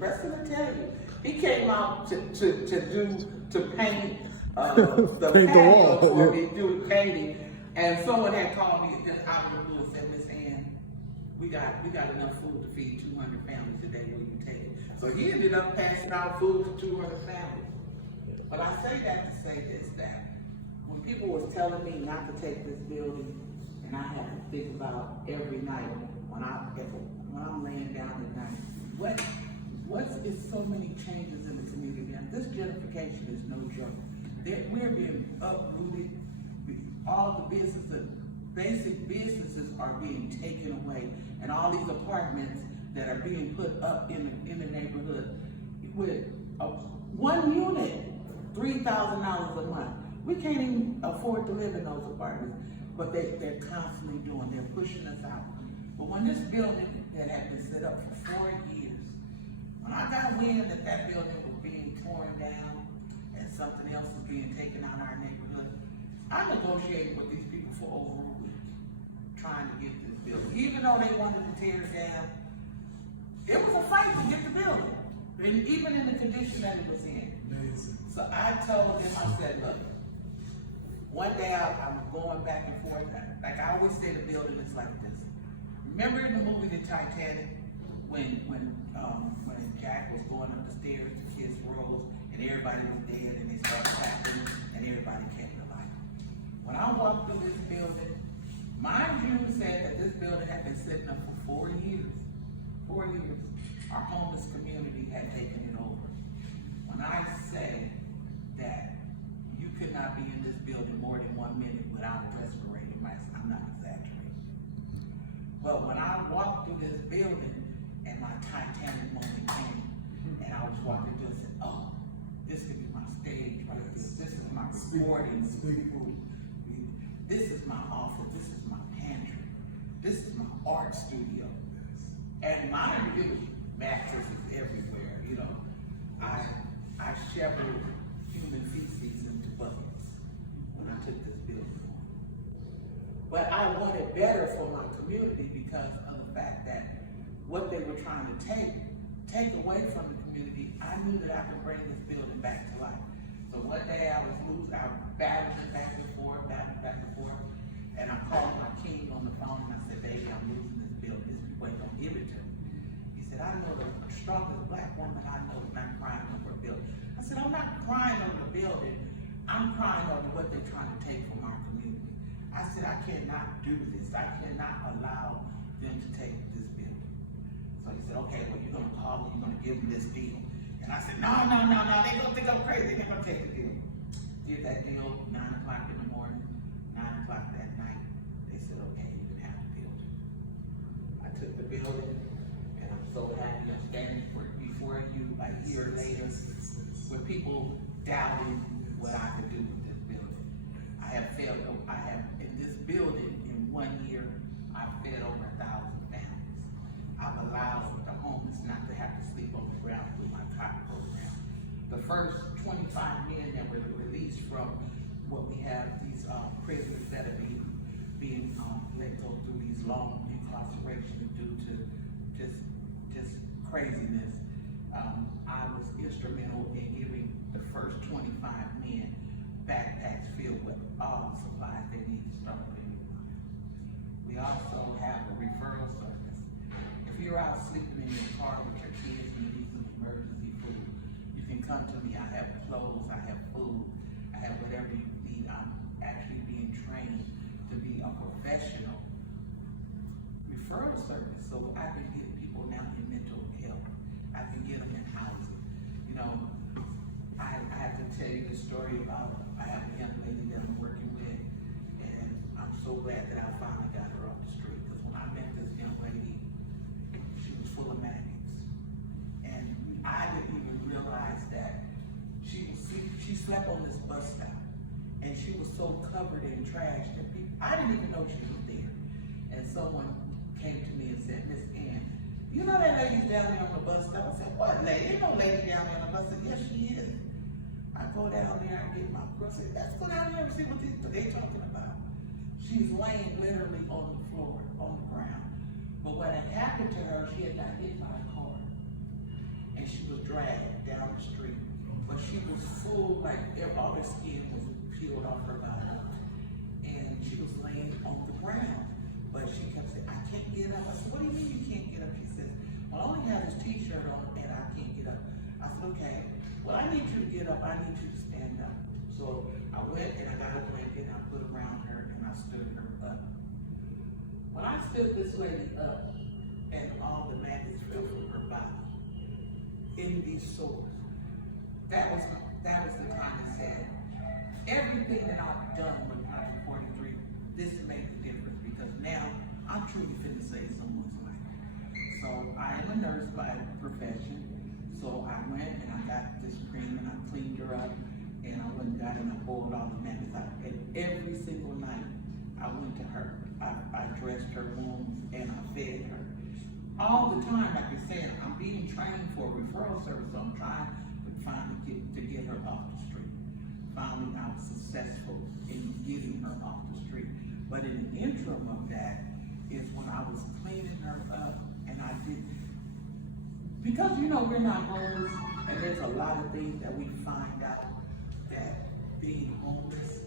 Preston will tell you. He came out to paint the Paint the patio wall, for yeah. me, do painting, and someone had called me just out of the blue and said, Miss Ann, we got enough food to feed 200 families today. Will you take it? So he ended up passing out food to 200 families. But I say that to say this, that when people was telling me not to take this building, and I had to think about every night when I'm laying down at night, what is so many changes in the community? And this gentrification is no joke. We're being uprooted. All the businesses, basic businesses are being taken away, and all these apartments that are being put up in the neighborhood with one unit, $3,000 a month. We can't even afford to live in those apartments, but they're constantly they're pushing us out. But when this building that had been set up for 4 years, when I got wind that building was being torn down and something else was being taken out of our neighborhood, I negotiated with these people for over a week, trying to get this building. Even though they wanted to tear it down, it was a fight to get the building, and even in the condition that it was in. Amazing. So I told them, I said, look, one day I'm going back and forth. Like I always say, the building is like this. Remember in the movie The Titanic, when Jack was going up the stairs to kiss Rose, and everybody was dead, and they started clapping, and everybody came to life. When I walked through this building, mind you said that this building had been sitting up for 4 years. 4 years. Our homeless community had taken it over. When I say that you could not be in this building more than 1 minute without respirating, I'm not exaggerating. But when I walked through this building and my Titanic moment came, and I was walking through, I said, oh, this could be my stage right here. This is my recording room. This is my office. This is my pantry. This is my art studio. And mine is mattresses everywhere, you know. I shoveled human feces into buckets when I took this building on. But I wanted better for my community because of the fact that what they were trying to take away from the community, I knew that I could bring this building back to life. So one day I was battling back and forth, and I called my king on the phone and I said, baby, I'm losing this building. This people ain't gonna give it to me. He said, I know the strongest black woman I know is not crying over a building. I said, I'm not crying over the building. I'm crying over what they're trying to take from our community. I said, I cannot do this. I cannot allow them to take this building. So he said, okay, well, you're gonna call me, you're gonna give them this deal. And I said, no, they're gonna think I'm crazy, they're gonna take the deal. Did that deal 9 o'clock in the morning, 9 o'clock that night. They said, okay, you can have the building. I took the building, and I'm so happy I'm standing before you a year later with people doubting what I could do with this building. In this building, in 1 year, I've fed over 1,000 families. I've allowed the homeless not to have to sleep on the ground through my COP program. The first 25 men that were released from what we have, these prisoners that are being let go through these long incarcerations due to just craziness. I was instrumental in giving the first 25 men backpacks filled with all the supplies they need to start living life. We also have a referral service. If you're out sleeping in your car with your kids and you need some emergency food, you can come to me. I have clothes, I have food, I have whatever you need. I'm actually being trained to be a professional referral service, so I can get people now in mental health. I can get them in housing. You know, I have to tell you the story about, I have a young lady that I'm working with, and I'm so glad that I finally got her off the street, because when I met this young lady, she was full of maggots. And I didn't even realize that she slept on this bus stop, and she was so covered in trash that I didn't even know she was there. And someone came to me and said, Miss Ann, you know that lady's down there on the bus stop? I said, what lady? Ain't no lady down there on the bus. I said, yes, she is. I go down there and get my girl. I said, let's go down there and see what they're talking about. She's laying literally on the floor, on the ground. But what had happened to her, she had got hit by a car. And she dragged down the street, but she was full, like all her skin was peeled off her body. And she was laying on the ground, but she kept saying, I can't get up. I said, what do you mean you can't get up? She says, well, I only have this t-shirt on and I can't get up. I said, okay, well, I need you to get up. I need you to stand up. So I went and I got a blanket and I put it around her and I stood her up. When I stood this lady up and all the maggots fell from her body in these sores, that was the time that said, everything that I've done with Project 43, this made the difference, because now I'm truly finna save someone's life. So I am a nurse by profession. So I went and I got this cream and I cleaned her up and I went and got her and I boiled all the maggots out. And every single night I went to her. I dressed her wounds and I fed her. All the time, like I said, I'm being trained for a referral service, so I'm trying to get her off the street. Finally, I was successful in getting her off the street. But in the interim of that is when I was cleaning her up and I did, because we're not homeless, and there's a lot of things that we find out that being homeless